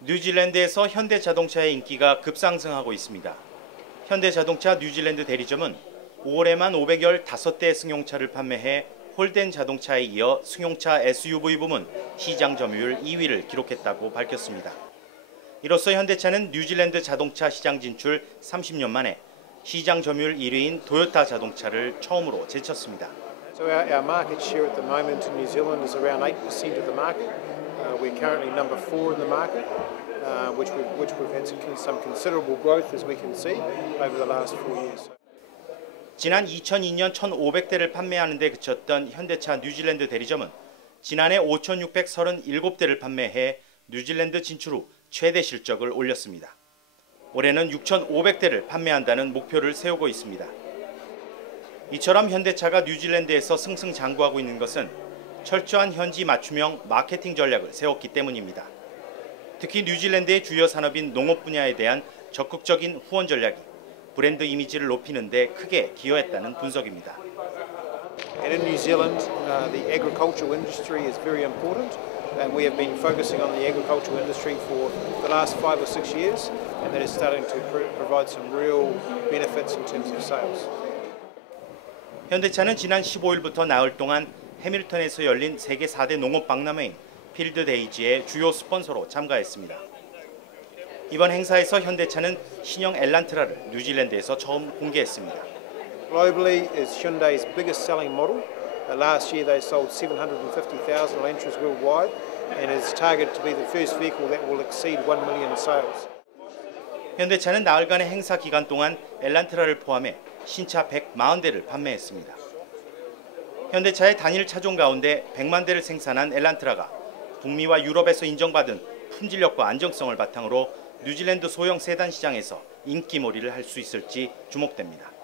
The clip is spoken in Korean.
뉴질랜드에서 현대자동차의 인기가 급상승하고 있습니다. 현대자동차 뉴질랜드 대리점은 5월에만 515대 승용차를 판매해 홀덴 자동차에 이어 승용차 SUV 부문 시장 점유율 2위를 기록했다고 밝혔습니다. 이로써 현대차는 뉴질랜드 자동차 시장 진출 30년 만에 시장 점유율 1위인 도요타 자동차를 처음으로 제쳤습니다. So our, our market share at the moment in New Zealand is around 8% of the market. Uh, we're currently number four in the market, uh, which, we've, which we've had some considerable growth, as we can see, over the last four years. 지난 2002년 1,500대를 판매하는 데 그쳤던 현대차 뉴질랜드 대리점은 지난해 5,637대를 판매해 뉴질랜드 진출 후 최대 실적을 올렸습니다. 올해는 6,500대를 판매한다는 목표를 세우고 있습니다. 이처럼 현대차가 뉴질랜드에서 승승장구하고 있는 것은 철저한 현지 맞춤형 마케팅 전략을 세웠기 때문입니다. 특히 뉴질랜드의 주요 산업인 농업 분야에 대한 적극적인 후원 전략이 브랜드 이미지를 높이는 데 크게 기여했다는 분석입니다. And in New Zealand, uh, the agricultural industry is very important, and we have been focusing on the agricultural industry for the last five or six years, and that is starting to pr- provide some real benefits in terms of sales. 현대차는 지난 15일부터 나흘 동안 해밀턴에서 열린 세계 4대 농업 박람회인 필드 데이지의 주요 스폰서로 참가했습니다. 이번 행사에서 현대차는 신형 엘란트라를 뉴질랜드에서 처음 공개했습니다. Globally, is Hyundai's biggest selling model. Uh, last year, they sold 750,000 Elantras worldwide, and is targeted to be the first vehicle that will exceed 1 million sales. 현대차는 나흘간의 행사 기간 동안 엘란트라를 포함해 신차 140대를 판매했습니다. 현대차의 단일 차종 가운데 100만 대를 생산한 엘란트라가 북미와 유럽에서 인정받은 품질력과 안정성을 바탕으로 뉴질랜드 소형 세단 시장에서 인기몰이를 할 수 있을지 주목됩니다.